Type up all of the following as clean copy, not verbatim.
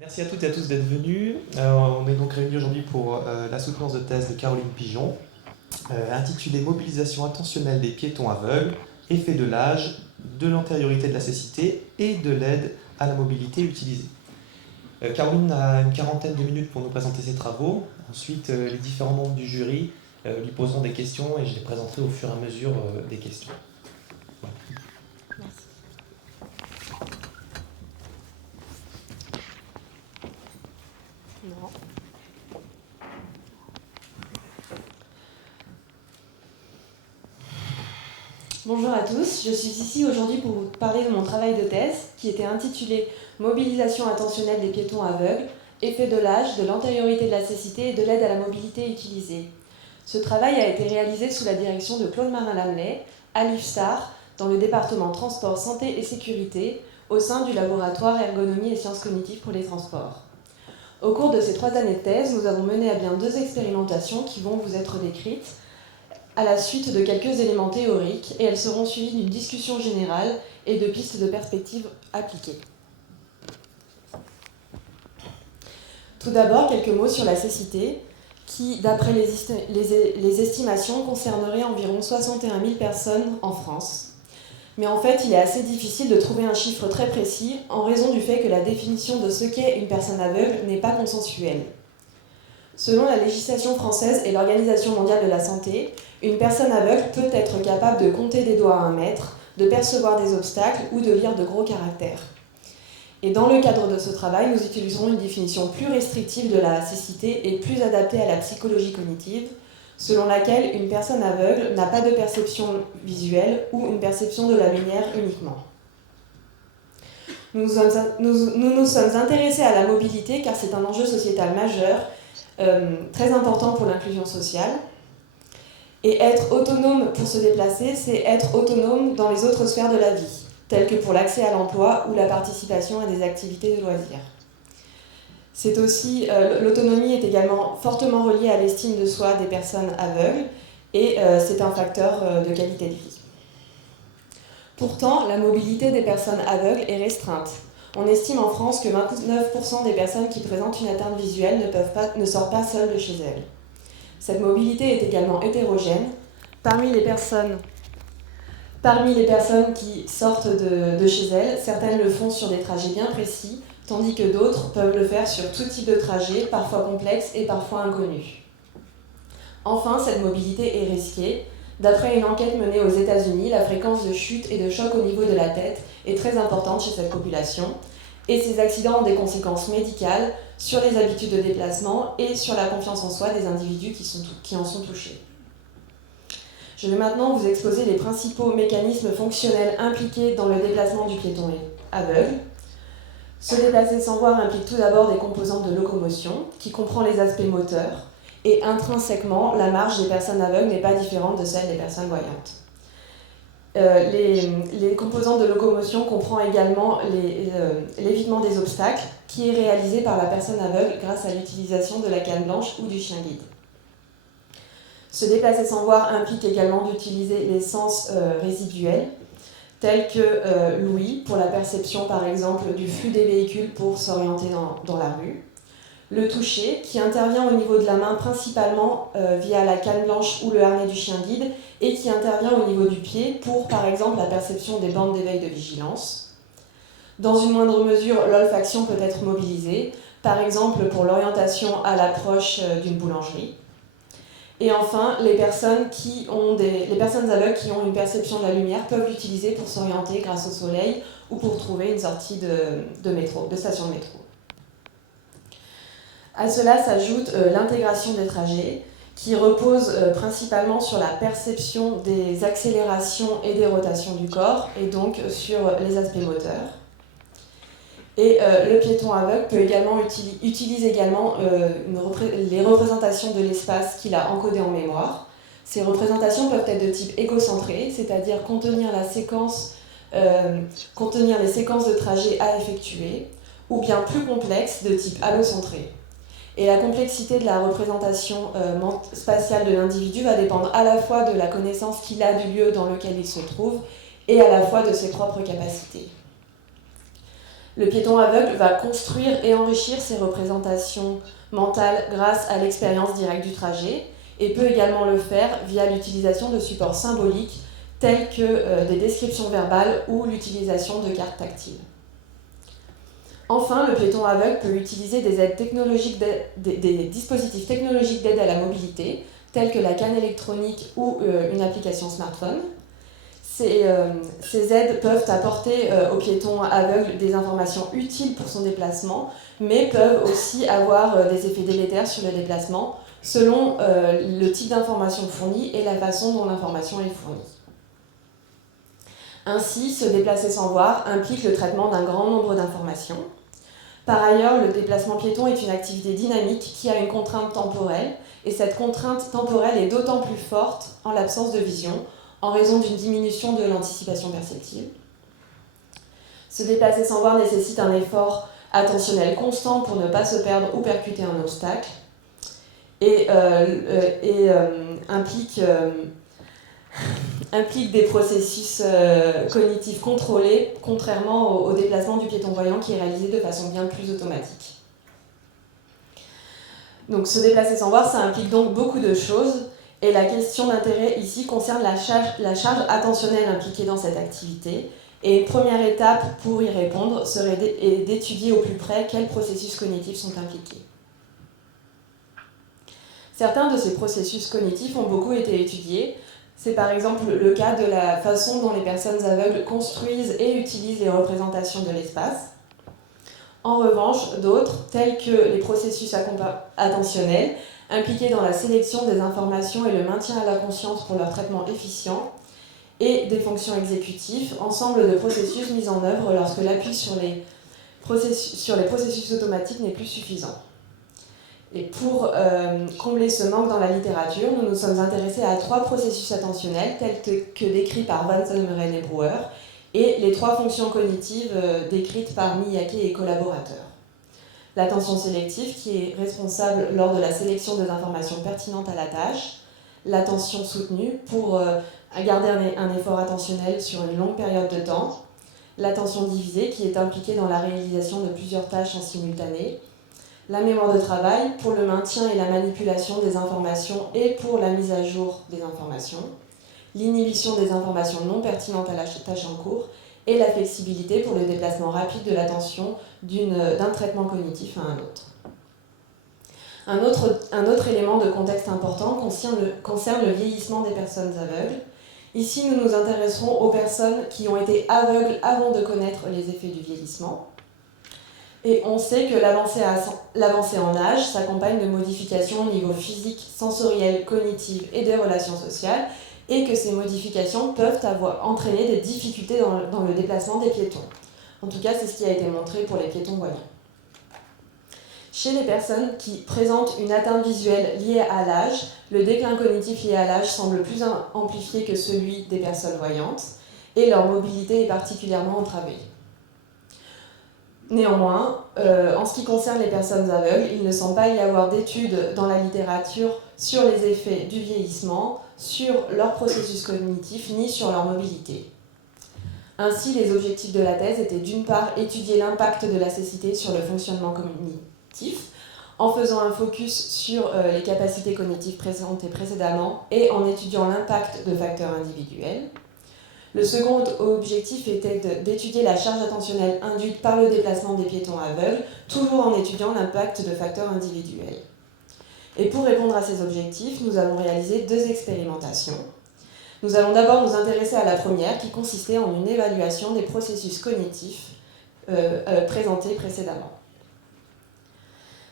Merci à toutes et à tous d'être venus. On est donc réunis aujourd'hui pour la soutenance de thèse de Caroline Pigeon, intitulée Mobilisation attentionnelle des piétons aveugles, effet de l'âge, de l'antériorité de la cécité et de l'aide à la mobilité utilisée. Caroline a une quarantaine de minutes pour nous présenter ses travaux. Ensuite, les différents membres du jury lui poseront des questions et je les présenterai au fur et à mesure des questions. Voilà. Merci. Non. Bonjour à tous, je suis ici aujourd'hui pour vous parler de mon travail de thèse qui était intitulé Mobilisation attentionnelle des piétons aveugles, effet de l'âge, de l'antériorité de la cécité et de l'aide à la mobilité utilisée. Ce travail a été réalisé sous la direction de Claude Marin-Lamley, à l'IFSTAR, dans le département Transport, Santé et Sécurité, au sein du laboratoire Ergonomie et Sciences Cognitives pour les transports. Au cours de ces 3 années de thèse, nous avons mené à bien 2 expérimentations qui vont vous être décrites à la suite de quelques éléments théoriques et elles seront suivies d'une discussion générale et de pistes de perspectives appliquées. Tout d'abord, quelques mots sur la cécité qui, d'après les estimations, concernerait environ 61 000 personnes en France. Mais en fait, il est assez difficile de trouver un chiffre très précis en raison du fait que la définition de ce qu'est une personne aveugle n'est pas consensuelle. Selon la législation française et l'Organisation mondiale de la santé, une personne aveugle peut être capable de compter des doigts à 1 mètre, de percevoir des obstacles ou de lire de gros caractères. Et dans le cadre de ce travail, nous utiliserons une définition plus restrictive de la cécité et plus adaptée à la psychologie cognitive, selon laquelle une personne aveugle n'a pas de perception visuelle ou une perception de la lumière uniquement. Nous nous sommes intéressés à la mobilité car c'est un enjeu sociétal majeur, très important pour l'inclusion sociale. Et être autonome pour se déplacer, c'est être autonome dans les autres sphères de la vie, telles que pour l'accès à l'emploi ou la participation à des activités de loisirs. C'est aussi, l'autonomie est également fortement reliée à l'estime de soi des personnes aveugles et c'est un facteur de qualité de vie. Pourtant, la mobilité des personnes aveugles est restreinte. On estime en France que 29% des personnes qui présentent une atteinte visuelle ne sortent pas seules de chez elles. Cette mobilité est également hétérogène. Parmi les personnes qui sortent de chez elles, certaines le font sur des trajets bien précis, tandis que d'autres peuvent le faire sur tout type de trajet, parfois complexes et parfois inconnus. Enfin, cette mobilité est risquée. D'après une enquête menée aux États-Unis, la fréquence de chute et de choc au niveau de la tête est très importante chez cette population, et ces accidents ont des conséquences médicales sur les habitudes de déplacement et sur la confiance en soi des individus qui en sont touchés. Je vais maintenant vous exposer les principaux mécanismes fonctionnels impliqués dans le déplacement du piéton aveugle. Se déplacer sans voir implique tout d'abord des composantes de locomotion, qui comprend les aspects moteurs, et intrinsèquement, la marche des personnes aveugles n'est pas différente de celle des personnes voyantes. Les composantes de locomotion comprend également l'évitement des obstacles qui est réalisé par la personne aveugle grâce à l'utilisation de la canne blanche ou du chien guide. Se déplacer sans voir implique également d'utiliser les sens résiduels tels que l'ouïe pour la perception par exemple du flux des véhicules pour s'orienter dans la rue, le toucher qui intervient au niveau de la main principalement via la canne blanche ou le harnais du chien guide et qui intervient au niveau du pied pour par exemple la perception des bandes d'éveil de vigilance. Dans une moindre mesure, l'olfaction peut être mobilisée, par exemple pour l'orientation à l'approche d'une boulangerie. Et enfin, les personnes aveugles qui ont une perception de la lumière peuvent l'utiliser pour s'orienter grâce au soleil ou pour trouver une sortie de station de métro. À cela s'ajoute l'intégration des trajets, qui repose principalement sur la perception des accélérations et des rotations du corps, et donc sur les aspects moteurs. Et le piéton aveugle utilise également les représentations de l'espace qu'il a encodé en mémoire. Ces représentations peuvent être de type égocentré, c'est-à-dire contenir les séquences de trajets à effectuer, ou bien plus complexes de type allocentré. Et la complexité de la représentation spatiale de l'individu va dépendre à la fois de la connaissance qu'il a du lieu dans lequel il se trouve et à la fois de ses propres capacités. Le piéton aveugle va construire et enrichir ses représentations mentales grâce à l'expérience directe du trajet et peut également le faire via l'utilisation de supports symboliques tels que des descriptions verbales ou l'utilisation de cartes tactiles. Enfin, le piéton aveugle peut utiliser des dispositifs technologiques d'aide à la mobilité, tels que la canne électronique ou une application smartphone. Ces aides peuvent apporter au piéton aveugle des informations utiles pour son déplacement, mais peuvent aussi avoir des effets délétères sur le déplacement, selon le type d'information fournie et la façon dont l'information est fournie. Ainsi, se déplacer sans voir implique le traitement d'un grand nombre d'informations. Par ailleurs, le déplacement piéton est une activité dynamique qui a une contrainte temporelle, et cette contrainte temporelle est d'autant plus forte en l'absence de vision, en raison d'une diminution de l'anticipation perceptive. Se déplacer sans voir nécessite un effort attentionnel constant pour ne pas se perdre ou percuter un obstacle, et implique des processus cognitifs contrôlés, contrairement au déplacement du piéton voyant qui est réalisé de façon bien plus automatique. Donc se déplacer sans voir, ça implique donc beaucoup de choses, et la question d'intérêt ici concerne la charge attentionnelle impliquée dans cette activité, et une première étape pour y répondre serait d'étudier au plus près quels processus cognitifs sont impliqués. Certains de ces processus cognitifs ont beaucoup été étudiés. C'est par exemple le cas de la façon dont les personnes aveugles construisent et utilisent les représentations de l'espace. En revanche, d'autres, tels que les processus attentionnels, impliqués dans la sélection des informations et le maintien à la conscience pour leur traitement efficient, et des fonctions exécutives, ensemble de processus mis en œuvre lorsque l'appui sur les processus automatiques n'est plus suffisant. Et pour combler ce manque dans la littérature, nous nous sommes intéressés à 3 processus attentionnels tels que décrits par Van Zomeren et Brouwer, et les 3 fonctions cognitives décrites par Miyake et collaborateurs. L'attention sélective, qui est responsable lors de la sélection des informations pertinentes à la tâche. L'attention soutenue, pour garder un effort attentionnel sur une longue période de temps. L'attention divisée, qui est impliquée dans la réalisation de plusieurs tâches en simultané. La mémoire de travail, pour le maintien et la manipulation des informations et pour la mise à jour des informations. L'inhibition des informations non pertinentes à la tâche en cours. Et la flexibilité pour le déplacement rapide de l'attention d'un traitement cognitif à un autre. Un autre élément de contexte important concerne le vieillissement des personnes aveugles. Ici, nous nous intéresserons aux personnes qui ont été aveugles avant de connaître les effets du vieillissement. Et on sait que l'avancée en âge s'accompagne de modifications au niveau physique, sensoriel, cognitif et des relations sociales, et que ces modifications peuvent entraîner des difficultés dans le déplacement des piétons. En tout cas, c'est ce qui a été montré pour les piétons voyants. Chez les personnes qui présentent une atteinte visuelle liée à l'âge, le déclin cognitif lié à l'âge semble plus amplifié que celui des personnes voyantes, et leur mobilité est particulièrement entravée. Néanmoins, en ce qui concerne les personnes aveugles, il ne semble pas y avoir d'études dans la littérature sur les effets du vieillissement, sur leur processus cognitif, ni sur leur mobilité. Ainsi, les objectifs de la thèse étaient d'une part étudier l'impact de la cécité sur le fonctionnement cognitif, en faisant un focus sur les capacités cognitives présentées précédemment et en étudiant l'impact de facteurs individuels. Le second objectif était d'étudier la charge attentionnelle induite par le déplacement des piétons aveugles, toujours en étudiant l'impact de facteurs individuels. Et pour répondre à ces objectifs, nous allons réaliser 2 expérimentations. Nous allons d'abord nous intéresser à la première, qui consistait en une évaluation des processus cognitifs présentés précédemment.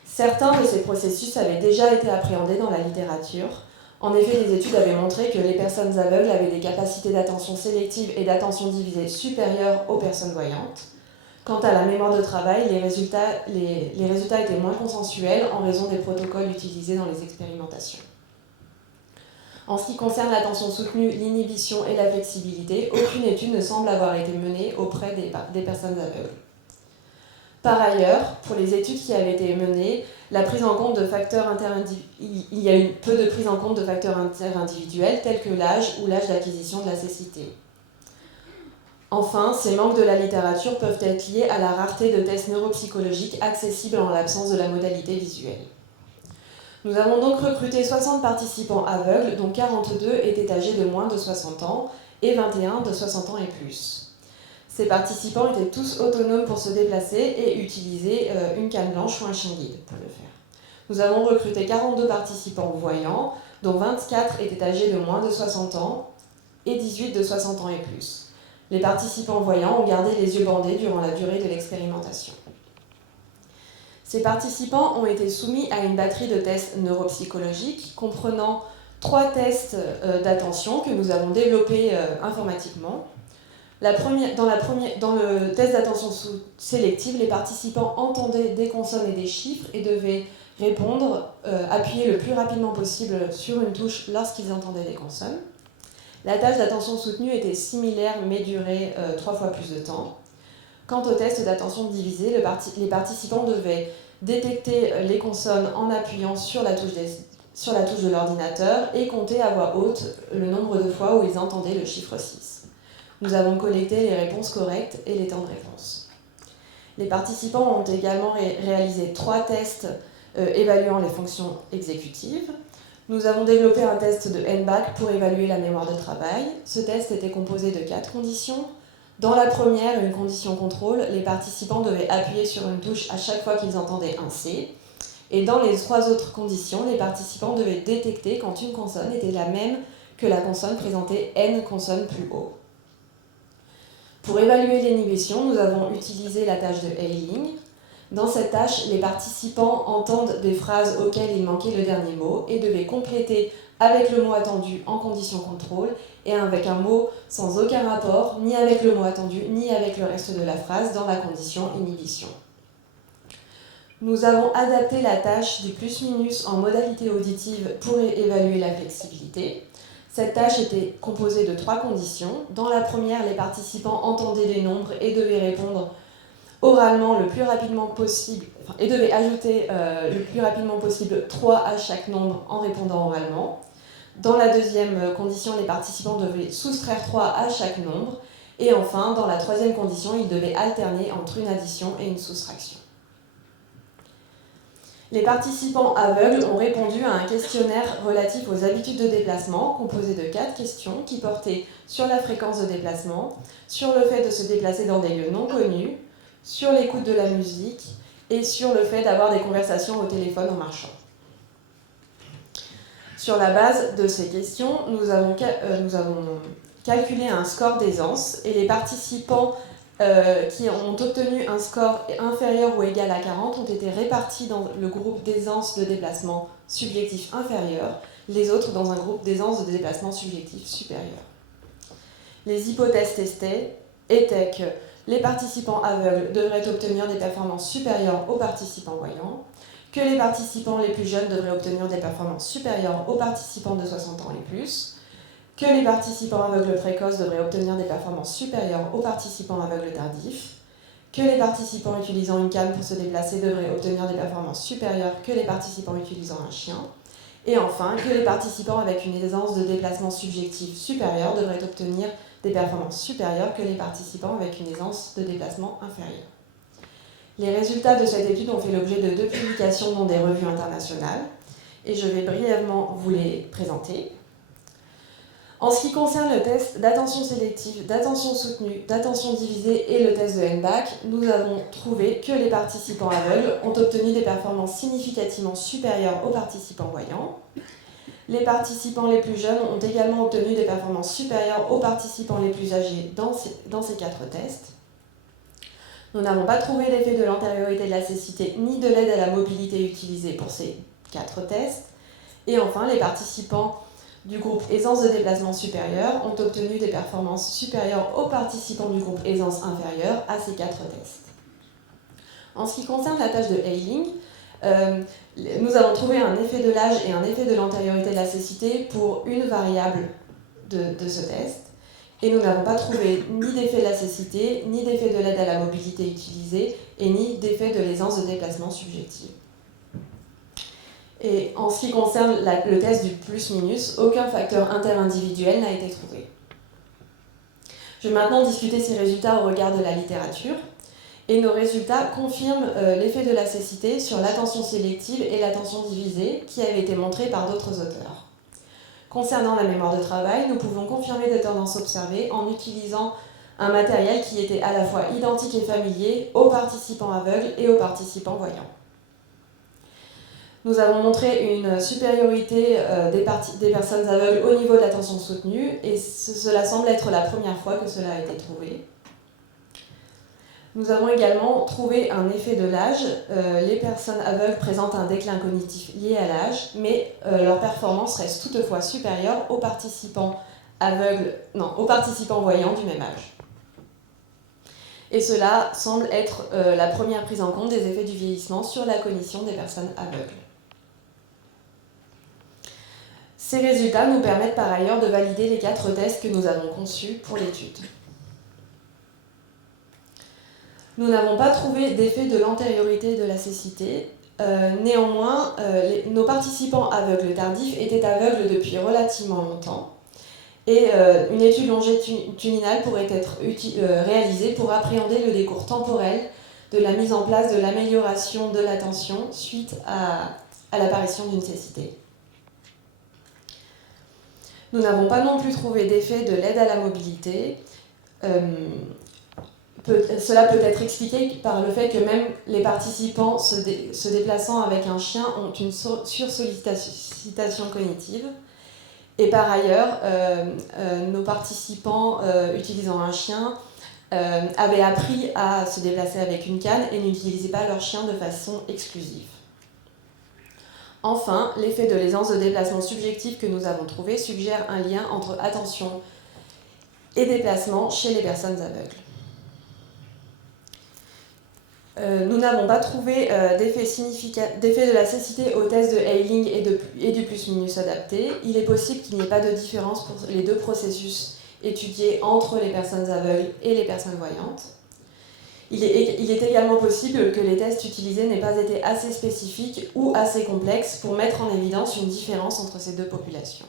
Certains de ces processus avaient déjà été appréhendés dans la littérature. En effet, les études avaient montré que les personnes aveugles avaient des capacités d'attention sélective et d'attention divisée supérieures aux personnes voyantes. Quant à la mémoire de travail, les résultats étaient moins consensuels en raison des protocoles utilisés dans les expérimentations. En ce qui concerne l'attention soutenue, l'inhibition et la flexibilité, aucune étude ne semble avoir été menée auprès des personnes aveugles. Par ailleurs, pour les études qui avaient été menées, la prise en compte de facteurs il y a eu peu de prise en compte de facteurs interindividuels tels que l'âge ou l'âge d'acquisition de la cécité. Enfin, ces manques de la littérature peuvent être liés à la rareté de tests neuropsychologiques accessibles en l'absence de la modalité visuelle. Nous avons donc recruté 60 participants aveugles, dont 42 étaient âgés de moins de 60 ans et 21 de 60 ans et plus. Ces participants étaient tous autonomes pour se déplacer et utilisaient une canne blanche ou un chien guide pour le faire. Nous avons recruté 42 participants voyants, dont 24 étaient âgés de moins de 60 ans et 18 de 60 ans et plus. Les participants voyants ont gardé les yeux bandés durant la durée de l'expérimentation. Ces participants ont été soumis à une batterie de tests neuropsychologiques comprenant 3 tests d'attention que nous avons développés informatiquement. Dans le test d'attention sélective, les participants entendaient des consonnes et des chiffres et devaient répondre, appuyer le plus rapidement possible sur une touche lorsqu'ils entendaient des consonnes. La tâche d'attention soutenue était similaire mais durait 3 fois plus de temps. Quant au test d'attention divisée, les participants devaient détecter les consonnes en appuyant sur la touche de l'ordinateur et compter à voix haute le nombre de fois où ils entendaient le chiffre 6. Nous avons collecté les réponses correctes et les temps de réponse. Les participants ont également réalisé 3 tests évaluant les fonctions exécutives. Nous avons développé un test de NBAC pour évaluer la mémoire de travail. Ce test était composé de 4 conditions. Dans la première, une condition contrôle, les participants devaient appuyer sur une touche à chaque fois qu'ils entendaient un C. Et dans les 3 autres conditions, les participants devaient détecter quand une consonne était la même que la consonne présentée N consonnes plus haut. Pour évaluer l'inhibition, nous avons utilisé la tâche de Hailing. Dans cette tâche, les participants entendent des phrases auxquelles il manquait le dernier mot et devaient compléter avec le mot attendu en condition contrôle et avec un mot sans aucun rapport, ni avec le mot attendu, ni avec le reste de la phrase dans la condition inhibition. Nous avons adapté la tâche du plus-minus en modalité auditive pour évaluer la flexibilité. Cette tâche était composée de 3 conditions. Dans la première, les participants entendaient des nombres et devaient répondre oralement le plus rapidement possible, et devaient ajouter le plus rapidement possible 3 à chaque nombre en répondant oralement. Dans la deuxième condition, les participants devaient soustraire 3 à chaque nombre. Et enfin, dans la troisième condition, ils devaient alterner entre une addition et une soustraction. Les participants aveugles ont répondu à un questionnaire relatif aux habitudes de déplacement, composé de 4 questions qui portaient sur la fréquence de déplacement, sur le fait de se déplacer dans des lieux non connus, sur l'écoute de la musique et sur le fait d'avoir des conversations au téléphone en marchant. Sur la base de ces questions, nous avons calculé un score d'aisance et les participants qui ont obtenu un score inférieur ou égal à 40 ont été répartis dans le groupe d'aisance de déplacement subjectif inférieur, les autres dans un groupe d'aisance de déplacement subjectif supérieur. Les hypothèses testées étaient que les participants aveugles devraient obtenir des performances supérieures aux participants voyants, que les participants les plus jeunes devraient obtenir des performances supérieures aux participants de 60 ans et plus, que les participants aveugles précoces devraient obtenir des performances supérieures aux participants aveugles tardifs, que les participants utilisant une canne pour se déplacer devraient obtenir des performances supérieures que les participants utilisant un chien, et enfin que les participants avec une aisance de déplacement subjectif supérieure devraient obtenir des performances supérieures que les participants avec une aisance de déplacement inférieure. Les résultats de cette étude ont fait l'objet de 2 publications dans des revues internationales, et je vais brièvement vous les présenter. En ce qui concerne le test d'attention sélective, d'attention soutenue, d'attention divisée et le test de NBAC, nous avons trouvé que les participants aveugles ont obtenu des performances significativement supérieures aux participants voyants. Les participants les plus jeunes ont également obtenu des performances supérieures aux participants les plus âgés dans ces 4 tests. Nous n'avons pas trouvé d'effet de l'antériorité de la cécité ni de l'aide à la mobilité utilisée pour ces 4 tests. Et enfin, les participants du groupe aisance de déplacement supérieur ont obtenu des performances supérieures aux participants du groupe aisance inférieure à ces 4 tests. En ce qui concerne la tâche de Hailing, nous avons trouvé un effet de l'âge et un effet de l'antériorité de la cécité pour une variable de ce test. Et nous n'avons pas trouvé ni d'effet de la cécité, ni d'effet de l'aide à la mobilité utilisée, et ni d'effet de l'aisance de déplacement subjective. Et en ce qui concerne le test du plus-minus, aucun facteur interindividuel n'a été trouvé. Je vais maintenant discuter ces résultats au regard de la littérature. Et nos résultats confirment l'effet de la cécité sur l'attention sélective et l'attention divisée qui avait été montré par d'autres auteurs. Concernant la mémoire de travail, nous pouvons confirmer des tendances observées en utilisant un matériel qui était à la fois identique et familier aux participants aveugles et aux participants voyants. Nous avons montré une supériorité des personnes aveugles au niveau de l'attention soutenue et cela semble être la première fois que cela a été trouvé. Nous avons également trouvé un effet de l'âge. Les personnes aveugles présentent un déclin cognitif lié à l'âge, mais leur performance reste toutefois supérieure aux participants voyants du même âge. Et cela semble être la première prise en compte des effets du vieillissement sur la cognition des personnes aveugles. Ces résultats nous permettent par ailleurs de valider les 4 tests que nous avons conçus pour l'étude. Nous n'avons pas trouvé d'effet de l'antériorité de la cécité. Néanmoins, nos participants aveugles tardifs étaient aveugles depuis relativement longtemps et une étude longitudinale pourrait être réalisée pour appréhender le décours temporel de la mise en place de l'amélioration de l'attention suite à l'apparition d'une cécité. Nous n'avons pas non plus trouvé d'effet de l'aide à la mobilité. Cela peut être expliqué par le fait que même les participants se déplaçant avec un chien ont une sursollicitation cognitive. Et par ailleurs, nos participants utilisant un chien avaient appris à se déplacer avec une canne et n'utilisaient pas leur chien de façon exclusive. Enfin, l'effet de l'aisance de déplacement subjectif que nous avons trouvé suggère un lien entre attention et déplacement chez les personnes aveugles. Nous n'avons pas trouvé d'effet de la cécité au test de Eiling et du plus-minus adapté. Il est possible qu'il n'y ait pas de différence pour les 2 processus étudiés entre les personnes aveugles et les personnes voyantes. Il est également possible que les tests utilisés n'aient pas été assez spécifiques ou assez complexes pour mettre en évidence une différence entre ces 2 populations.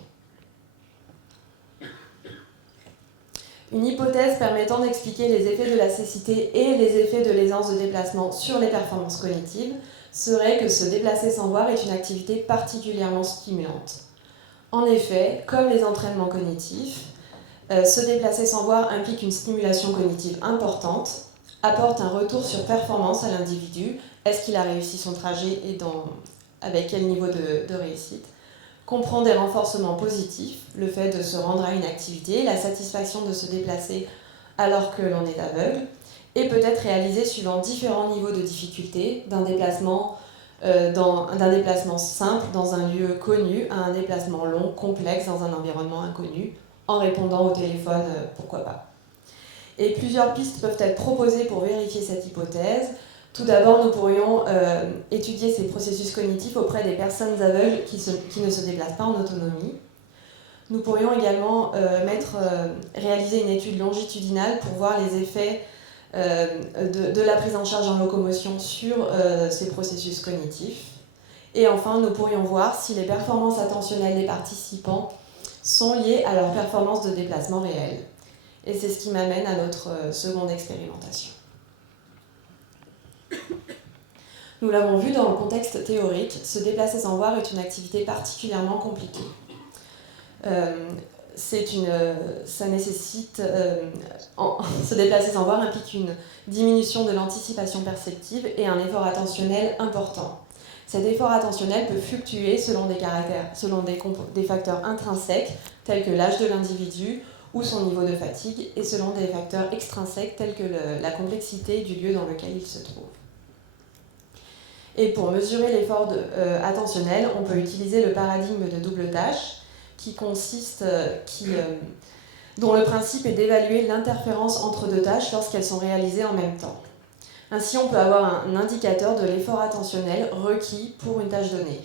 Une hypothèse permettant d'expliquer les effets de la cécité et les effets de l'aisance de déplacement sur les performances cognitives serait que se déplacer sans voir est une activité particulièrement stimulante. En effet, comme les entraînements cognitifs, se déplacer sans voir implique une stimulation cognitive importante, apporte un retour sur performance à l'individu, est-ce qu'il a réussi son trajet et avec quel niveau de réussite, comprend des renforcements positifs, le fait de se rendre à une activité, la satisfaction de se déplacer alors que l'on est aveugle, et peut être réalisé suivant différents niveaux de difficulté, d'un déplacement simple dans un lieu connu à un déplacement long, complexe dans un environnement inconnu, en répondant au téléphone, pourquoi pas. Et plusieurs pistes peuvent être proposées pour vérifier cette hypothèse. Tout d'abord, nous pourrions étudier ces processus cognitifs auprès des personnes aveugles qui ne se déplacent pas en autonomie. Nous pourrions également réaliser une étude longitudinale pour voir les effets de la prise en charge en locomotion sur ces processus cognitifs. Et enfin, nous pourrions voir si les performances attentionnelles des participants sont liées à leur performance de déplacement réel. Et c'est ce qui m'amène à notre seconde expérimentation. Nous l'avons vu dans le contexte théorique, se déplacer sans voir est une activité particulièrement compliquée. Se déplacer sans voir implique une diminution de l'anticipation perceptive et un effort attentionnel important. Cet effort attentionnel peut fluctuer selon des facteurs intrinsèques tels que l'âge de l'individu ou son niveau de fatigue et selon des facteurs extrinsèques tels que la complexité du lieu dans lequel il se trouve. Et pour mesurer l'effort attentionnel, on peut utiliser le paradigme de double tâche dont le principe est d'évaluer l'interférence entre 2 tâches lorsqu'elles sont réalisées en même temps. Ainsi, on peut avoir un indicateur de l'effort attentionnel requis pour une tâche donnée.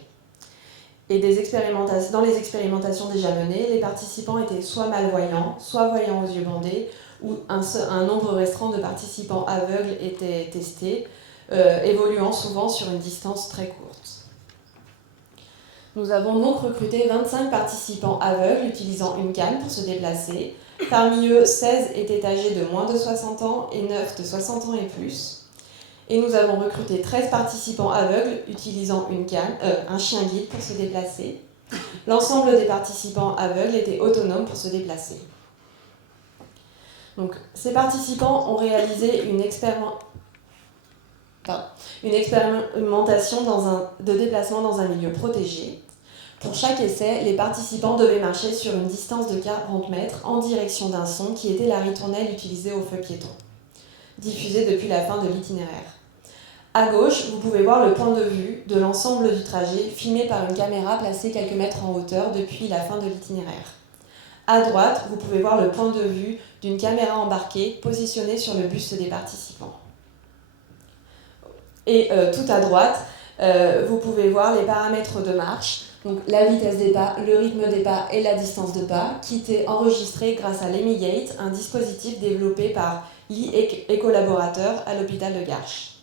Et dans les expérimentations déjà menées, les participants étaient soit malvoyants, soit voyants aux yeux bandés, ou un nombre restreint de participants aveugles étaient testés, évoluant souvent sur une distance très courte. Nous avons donc recruté 25 participants aveugles utilisant une canne pour se déplacer. Parmi eux, 16 étaient âgés de moins de 60 ans et 9 de 60 ans et plus. Et nous avons recruté 13 participants aveugles utilisant un chien guide pour se déplacer. L'ensemble des participants aveugles étaient autonomes pour se déplacer. Donc, ces participants ont réalisé une expérimentation de déplacement dans un milieu protégé. Pour chaque essai, les participants devaient marcher sur une distance de 40 mètres en direction d'un son qui était la ritournelle utilisée au feu piéton, diffusée depuis la fin de l'itinéraire. À gauche, vous pouvez voir le point de vue de l'ensemble du trajet filmé par une caméra placée quelques mètres en hauteur depuis la fin de l'itinéraire. À droite, vous pouvez voir le point de vue d'une caméra embarquée positionnée sur le buste des participants. Et tout à droite, vous pouvez voir les paramètres de marche, donc la vitesse des pas, le rythme des pas et la distance de pas, qui étaient enregistrés grâce à l'EmiGate, un dispositif développé par Lee et collaborateurs à l'hôpital de Garches.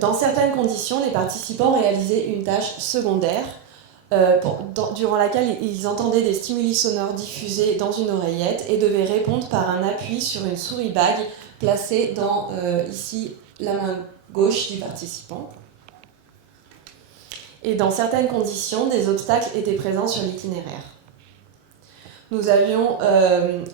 Dans certaines conditions, les participants réalisaient une tâche secondaire durant laquelle ils entendaient des stimuli sonores diffusés dans une oreillette et devaient répondre par un appui sur une souris bague placée dans, ici, la main gauche du participant. Et dans certaines conditions, des obstacles étaient présents sur l'itinéraire. Nous avions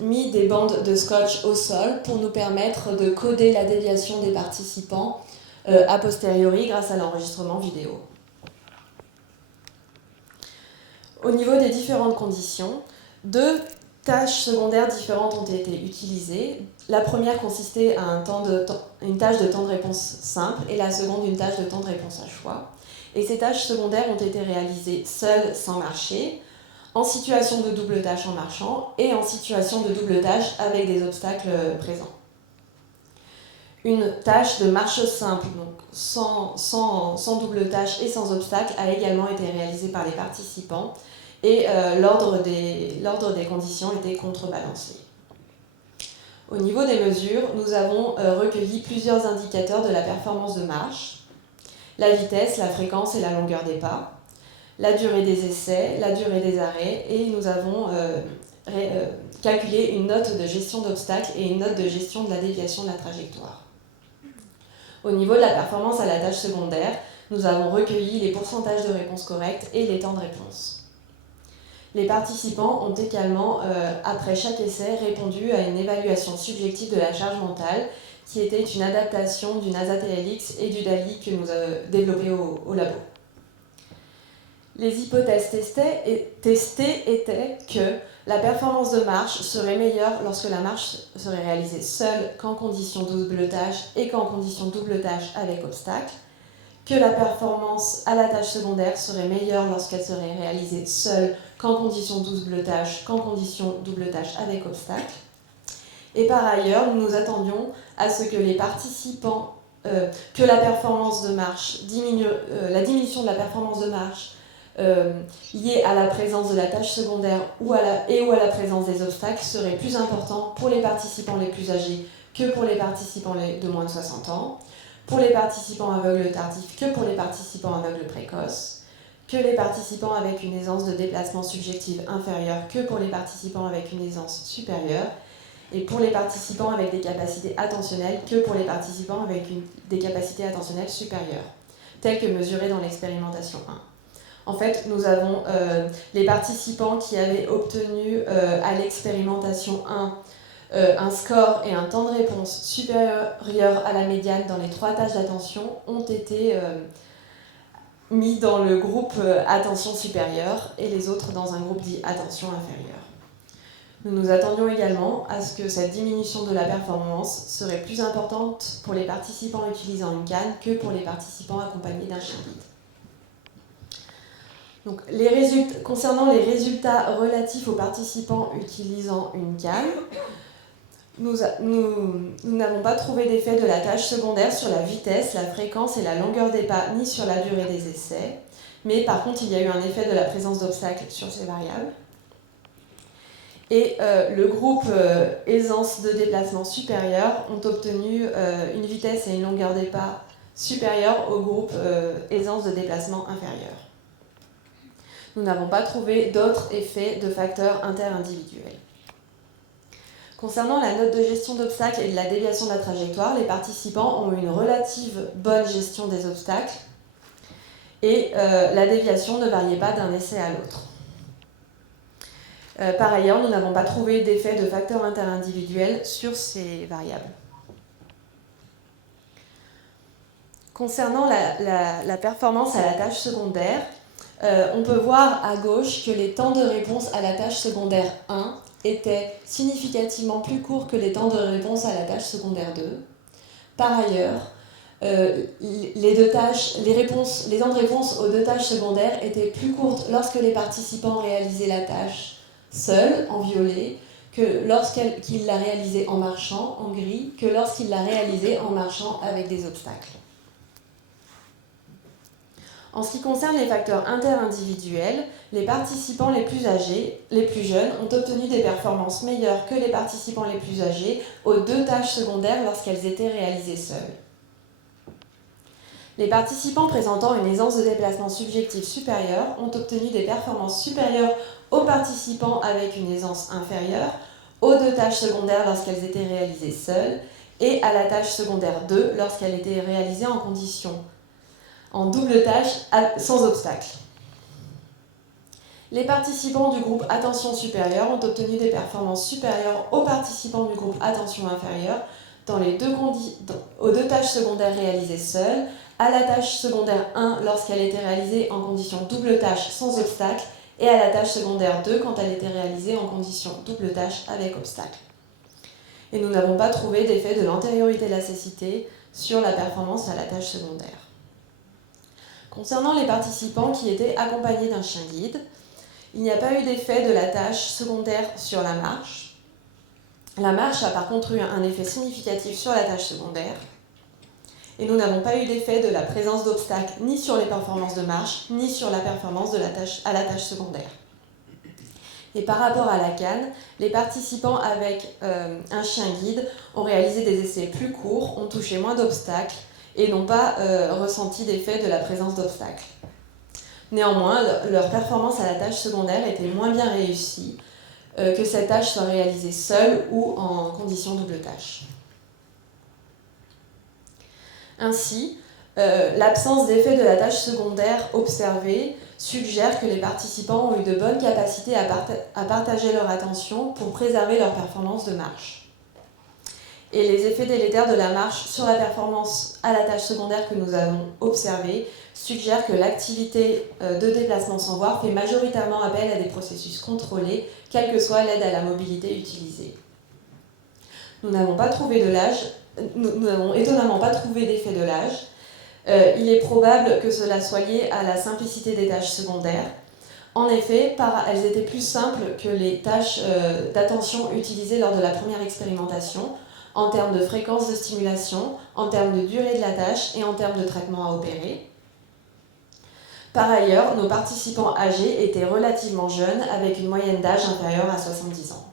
mis des bandes de scotch au sol pour nous permettre de coder la déviation des participants a posteriori grâce à l'enregistrement vidéo. Au niveau des différentes conditions, 2 tâches secondaires différentes ont été utilisées. La première consistait à une tâche de temps de réponse simple et la seconde une tâche de temps de réponse à choix. Et ces tâches secondaires ont été réalisées seules sans marcher, en situation de double tâche en marchant et en situation de double tâche avec des obstacles présents. Une tâche de marche simple, donc sans double tâche et sans obstacle, a également été réalisée par les participants et l'ordre des conditions était contrebalancé. Au niveau des mesures, nous avons recueilli plusieurs indicateurs de la performance de marche, la vitesse, la fréquence et la longueur des pas, la durée des essais, la durée des arrêts, et nous avons calculé une note de gestion d'obstacles et une note de gestion de la déviation de la trajectoire. Au niveau de la performance à la tâche secondaire, nous avons recueilli les pourcentages de réponses correctes et les temps de réponse. Les participants ont également, après chaque essai, répondu à une évaluation subjective de la charge mentale, qui était une adaptation du NASA-TLX et du DALI que nous avons développé au labo. Les hypothèses testées étaient que la performance de marche serait meilleure lorsque la marche serait réalisée seule qu'en condition double tâche et qu'en condition double tâche avec obstacle, que la performance à la tâche secondaire serait meilleure lorsqu'elle serait réalisée seule qu'en condition double tâche qu'en condition double tâche avec obstacle. Et par ailleurs, nous nous attendions à ce que les participants, que la performance de marche la diminution de la performance de marche liée à la présence de la tâche secondaire ou à la présence des obstacles serait plus important pour les participants les plus âgés que pour les participants de moins de 60 ans, pour les participants aveugles tardifs que pour les participants aveugles précoces, que les participants avec une aisance de déplacement subjective inférieure que pour les participants avec une aisance supérieure, et pour les participants avec des capacités attentionnelles que pour les participants avec des capacités attentionnelles supérieures, telles que mesurées dans l'expérimentation 1. En fait, nous avons les participants qui avaient obtenu à l'expérimentation 1 un score et un temps de réponse supérieur à la médiane dans les 3 tâches d'attention ont été mis dans le groupe attention supérieure et les autres dans un groupe dit attention inférieure. Nous nous attendions également à ce que cette diminution de la performance serait plus importante pour les participants utilisant une canne que pour les participants accompagnés d'un chien guide. Donc, concernant les résultats relatifs aux participants utilisant une canne, nous n'avons pas trouvé d'effet de la tâche secondaire sur la vitesse, la fréquence et la longueur des pas, ni sur la durée des essais. Mais par contre, il y a eu un effet de la présence d'obstacles sur ces variables. Et le groupe aisance de déplacement supérieur ont obtenu une vitesse et une longueur des pas supérieur au groupe aisance de déplacement inférieure. Nous n'avons pas trouvé d'autres effets de facteurs interindividuels. Concernant la note de gestion d'obstacles et de la déviation de la trajectoire, les participants ont eu une relative bonne gestion des obstacles et la déviation ne variait pas d'un essai à l'autre. Par ailleurs, nous n'avons pas trouvé d'effet de facteurs interindividuels sur ces variables. Concernant la performance à la tâche secondaire, on peut voir à gauche que les temps de réponse à la tâche secondaire 1 étaient significativement plus courts que les temps de réponse à la tâche secondaire 2. Par ailleurs, les temps de réponse aux 2 tâches secondaires étaient plus courtes lorsque les participants réalisaient la tâche seuls, en violet, que lorsqu'ils la réalisaient en marchant, en gris, que lorsqu'ils la réalisaient en marchant avec des obstacles. En ce qui concerne les facteurs interindividuels, les participants les plus âgés, les plus jeunes, ont obtenu des performances meilleures que les participants les plus âgés aux 2 tâches secondaires lorsqu'elles étaient réalisées seules. Les participants présentant une aisance de déplacement subjective supérieure ont obtenu des performances supérieures aux participants avec une aisance inférieure aux 2 tâches secondaires lorsqu'elles étaient réalisées seules et à la tâche secondaire 2 lorsqu'elle était réalisée en conditions en double tâche sans obstacle. Les participants du groupe attention supérieure ont obtenu des performances supérieures aux participants du groupe attention inférieure dans aux 2 tâches secondaires réalisées seules, à la tâche secondaire 1 lorsqu'elle était réalisée en condition double tâche sans obstacle et à la tâche secondaire 2 quand elle était réalisée en condition double tâche avec obstacle. Et nous n'avons pas trouvé d'effet de l'antériorité de la cécité sur la performance à la tâche secondaire. Concernant les participants qui étaient accompagnés d'un chien guide, il n'y a pas eu d'effet de la tâche secondaire sur la marche. La marche a par contre eu un effet significatif sur la tâche secondaire. Et nous n'avons pas eu d'effet de la présence d'obstacles ni sur les performances de marche, ni sur la performance à la tâche secondaire. Et par rapport à la canne, les participants avec un chien guide ont réalisé des essais plus courts, ont touché moins d'obstacles, et n'ont pas ressenti d'effet de la présence d'obstacles. Néanmoins, leur performance à la tâche secondaire était moins bien réussie que cette tâche soit réalisée seule ou en condition double tâche. Ainsi, l'absence d'effet de la tâche secondaire observée suggère que les participants ont eu de bonnes capacités à partager leur attention pour préserver leur performance de marche. Et les effets délétères de la marche sur la performance à la tâche secondaire que nous avons observés suggèrent que l'activité de déplacement sans voir fait majoritairement appel à des processus contrôlés, quelle que soit l'aide à la mobilité utilisée. Nous n'avons étonnamment pas trouvé d'effet de l'âge. Il est probable que cela soit lié à la simplicité des tâches secondaires. En effet, elles étaient plus simples que les tâches d'attention utilisées lors de la première expérimentation, en termes de fréquence de stimulation, en termes de durée de la tâche et en termes de traitement à opérer. Par ailleurs, nos participants âgés étaient relativement jeunes, avec une moyenne d'âge inférieure à 70 ans.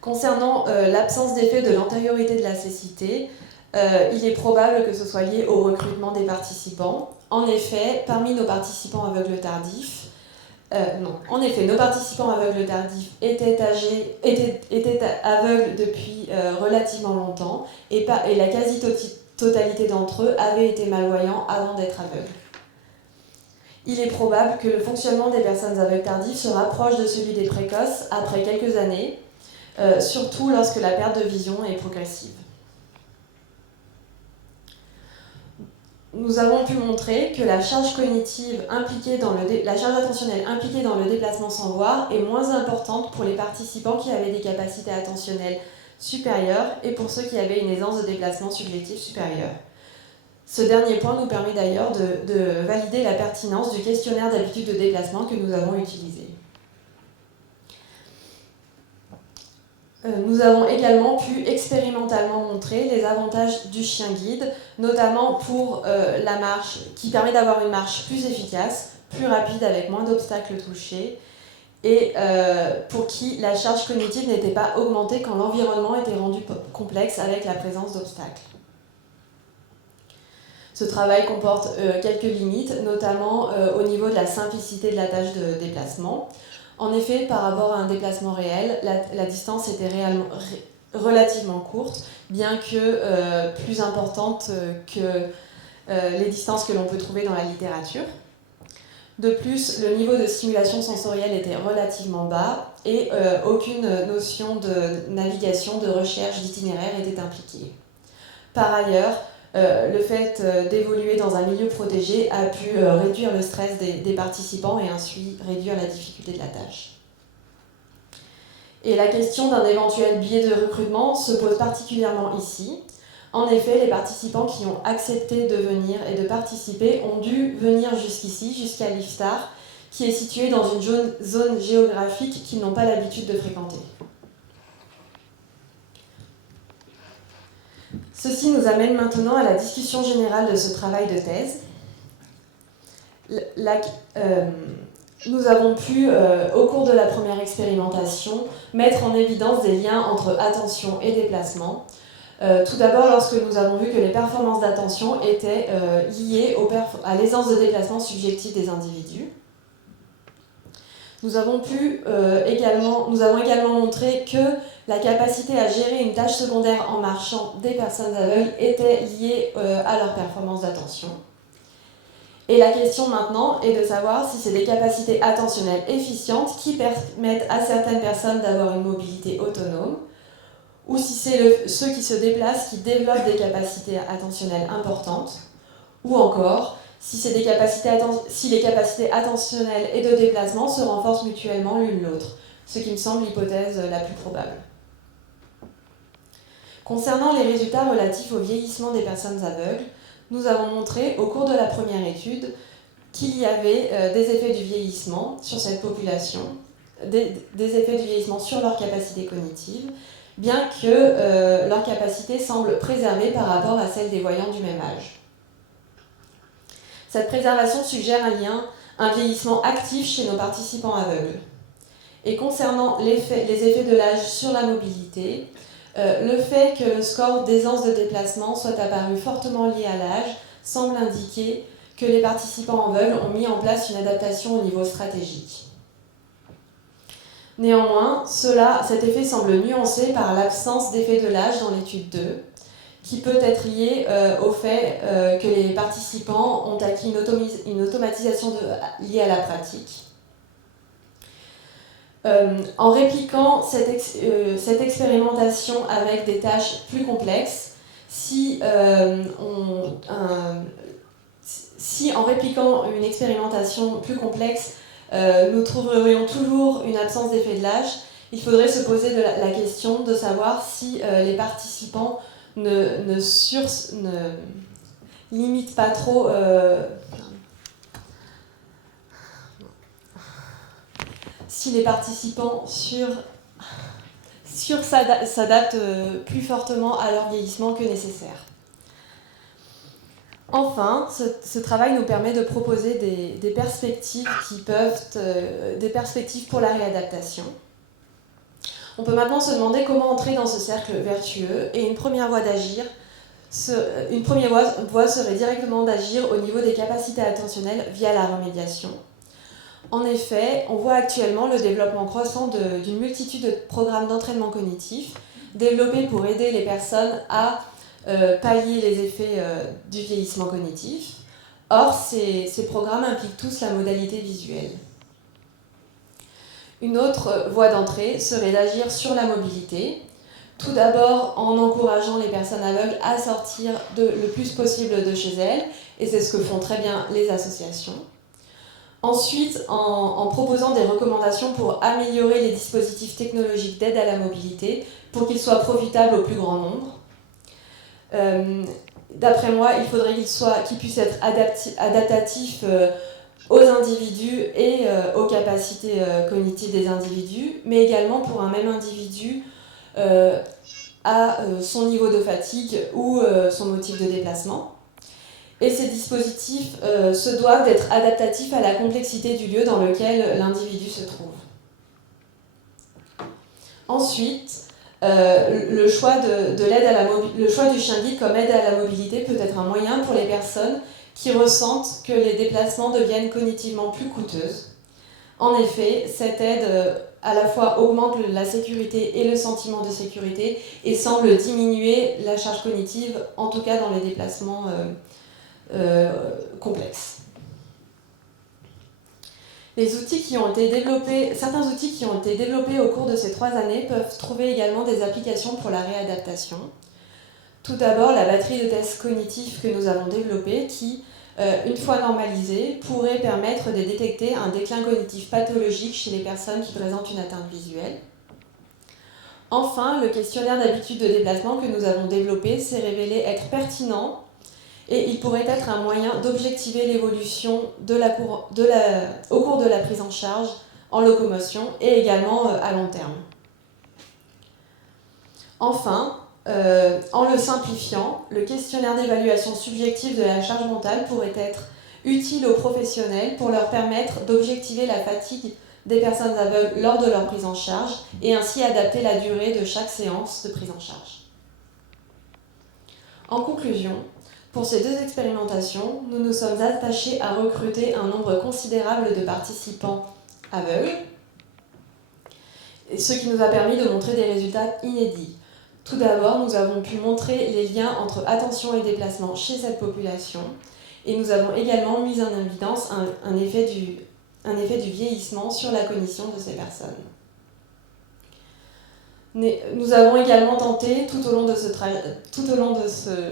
Concernant l'absence d'effet de l'antériorité de la cécité, il est probable que ce soit lié au recrutement des participants. En effet, parmi nos participants aveugles tardifs, nos participants aveugles tardifs étaient aveugles depuis relativement longtemps et la quasi-totalité d'entre eux avaient été malvoyants avant d'être aveugles. Il est probable que le fonctionnement des personnes aveugles tardives se rapproche de celui des précoces après quelques années, surtout lorsque la perte de vision est progressive. Nous avons pu montrer que la charge cognitive la charge attentionnelle impliquée dans le déplacement sans voir est moins importante pour les participants qui avaient des capacités attentionnelles supérieures et pour ceux qui avaient une aisance de déplacement subjectif supérieure. Ce dernier point nous permet d'ailleurs de valider la pertinence du questionnaire d'habitude de déplacement que nous avons utilisé. Nous avons également pu expérimentalement montrer les avantages du chien guide, notamment pour la marche, qui permet d'avoir une marche plus efficace, plus rapide avec moins d'obstacles touchés, et pour qui la charge cognitive n'était pas augmentée quand l'environnement était rendu complexe avec la présence d'obstacles. Ce travail comporte quelques limites, notamment au niveau de la simplicité de la tâche de déplacement. En effet, par rapport à un déplacement réel, la distance était relativement courte, bien que plus importante que les distances que l'on peut trouver dans la littérature. De plus, le niveau de stimulation sensorielle était relativement bas et aucune notion de navigation, de recherche, d'itinéraire était impliquée. Par ailleurs, le fait d'évoluer dans un milieu protégé a pu réduire le stress des participants et ainsi réduire la difficulté de la tâche. Et la question d'un éventuel biais de recrutement se pose particulièrement ici. En effet, les participants qui ont accepté de venir et de participer ont dû venir jusqu'ici, jusqu'à l'IFSTAR, qui est situé dans une zone géographique qu'ils n'ont pas l'habitude de fréquenter. Ceci nous amène maintenant à la discussion générale de ce travail de thèse. Nous avons pu, au cours de la première expérimentation, mettre en évidence des liens entre attention et déplacement. Tout d'abord, lorsque nous avons vu que les performances d'attention étaient liées à l'aisance de déplacement subjectif des individus. Nous avons également montré que la capacité à gérer une tâche secondaire en marchant des personnes aveugles était liée à leur performance d'attention. Et la question maintenant est de savoir si c'est des capacités attentionnelles efficientes qui permettent à certaines personnes d'avoir une mobilité autonome, ou si c'est ceux qui se déplacent qui développent des capacités attentionnelles importantes, ou encore si les capacités attentionnelles et de déplacement se renforcent mutuellement l'une l'autre, ce qui me semble l'hypothèse la plus probable. Concernant les résultats relatifs au vieillissement des personnes aveugles, nous avons montré au cours de la première étude qu'il y avait des effets du vieillissement sur cette population, des effets du vieillissement sur leur capacité cognitive, bien que leur capacité semble préservée par rapport à celle des voyants du même âge. Cette préservation suggère un vieillissement actif chez nos participants aveugles. Et concernant les effets de l'âge sur la mobilité, le fait que le score d'aisance de déplacement soit apparu fortement lié à l'âge semble indiquer que les participants aveugles ont mis en place une adaptation au niveau stratégique. Néanmoins, cet effet semble nuancé par l'absence d'effet de l'âge dans l'étude 2, qui peut être lié au fait que les participants ont acquis une automatisation liée à la pratique. En répliquant cette expérimentation avec des tâches plus complexes, si en répliquant une expérimentation plus complexe, nous trouverions toujours une absence d'effet de l'âge, il faudrait se poser la question de savoir si les participants ne limitent pas trop si les participants s'adaptent plus fortement à leur vieillissement que nécessaire. Enfin, ce travail nous permet de proposer des perspectives des perspectives pour la réadaptation. On peut maintenant se demander comment entrer dans ce cercle vertueux, et une première voie serait directement d'agir au niveau des capacités attentionnelles via la remédiation. En effet, on voit actuellement le développement croissant d'une multitude de programmes d'entraînement cognitif développés pour aider les personnes à pallier les effets du vieillissement cognitif. Or, ces programmes impliquent tous la modalité visuelle. Une autre voie d'entrée serait d'agir sur la mobilité, tout d'abord en encourageant les personnes aveugles à sortir le plus possible de chez elles, et c'est ce que font très bien les associations. Ensuite, en proposant des recommandations pour améliorer les dispositifs technologiques d'aide à la mobilité pour qu'ils soient profitables au plus grand nombre. D'après moi, il faudrait qu'ils puissent être adaptatifs aux individus et aux capacités cognitives des individus, mais également pour un même individu à son niveau de fatigue ou son motif de déplacement. Et ces dispositifs se doivent d'être adaptatifs à la complexité du lieu dans lequel l'individu se trouve. Ensuite, le choix le choix du chien guide comme aide à la mobilité peut être un moyen pour les personnes qui ressentent que les déplacements deviennent cognitivement plus coûteuses. En effet, cette aide à la fois augmente la sécurité et le sentiment de sécurité et semble diminuer la charge cognitive, en tout cas dans les déplacements complexes. Certains outils qui ont été développés au cours de ces 3 années peuvent trouver également des applications pour la réadaptation. Tout d'abord, la batterie de tests cognitifs que nous avons développée qui, une fois normalisée, pourrait permettre de détecter un déclin cognitif pathologique chez les personnes qui présentent une atteinte visuelle. Enfin, le questionnaire d'habitude de déplacement que nous avons développé s'est révélé être pertinent et il pourrait être un moyen d'objectiver l'évolution au cours de la prise en charge en locomotion et également à long terme. Enfin, en le simplifiant, le questionnaire d'évaluation subjective de la charge mentale pourrait être utile aux professionnels pour leur permettre d'objectiver la fatigue des personnes aveugles lors de leur prise en charge et ainsi adapter la durée de chaque séance de prise en charge. En conclusion, pour ces 2 expérimentations, nous nous sommes attachés à recruter un nombre considérable de participants aveugles, ce qui nous a permis de montrer des résultats inédits. Tout d'abord, nous avons pu montrer les liens entre attention et déplacement chez cette population et nous avons également mis en évidence un effet du vieillissement sur la cognition de ces personnes. Nous avons également tenté, tout au long de ce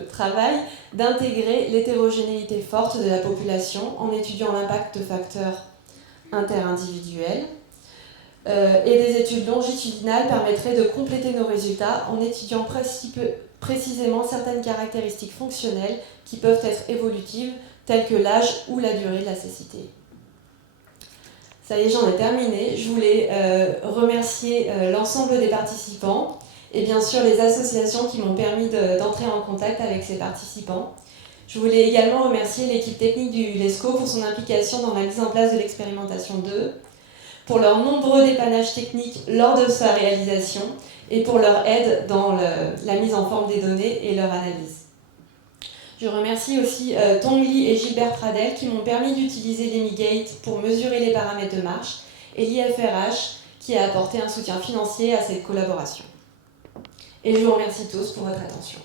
travail, d'intégrer l'hétérogénéité forte de la population en étudiant l'impact de facteurs interindividuels. Et des études longitudinales permettraient de compléter nos résultats en étudiant précisément certaines caractéristiques fonctionnelles qui peuvent être évolutives, telles que l'âge ou la durée de la cécité. Ça y est, j'en ai terminé. Je voulais remercier l'ensemble des participants et bien sûr les associations qui m'ont permis d'entrer en contact avec ces participants. Je voulais également remercier l'équipe technique du LESCO pour son implication dans la mise en place de l'expérimentation 2, pour leurs nombreux dépannages techniques lors de sa réalisation et pour leur aide dans la mise en forme des données et leur analyse. Je remercie aussi Tongli et Gilbert Pradel qui m'ont permis d'utiliser l'EmiGate pour mesurer les paramètres de marche et l'IFRH qui a apporté un soutien financier à cette collaboration. Et je vous remercie tous pour votre attention.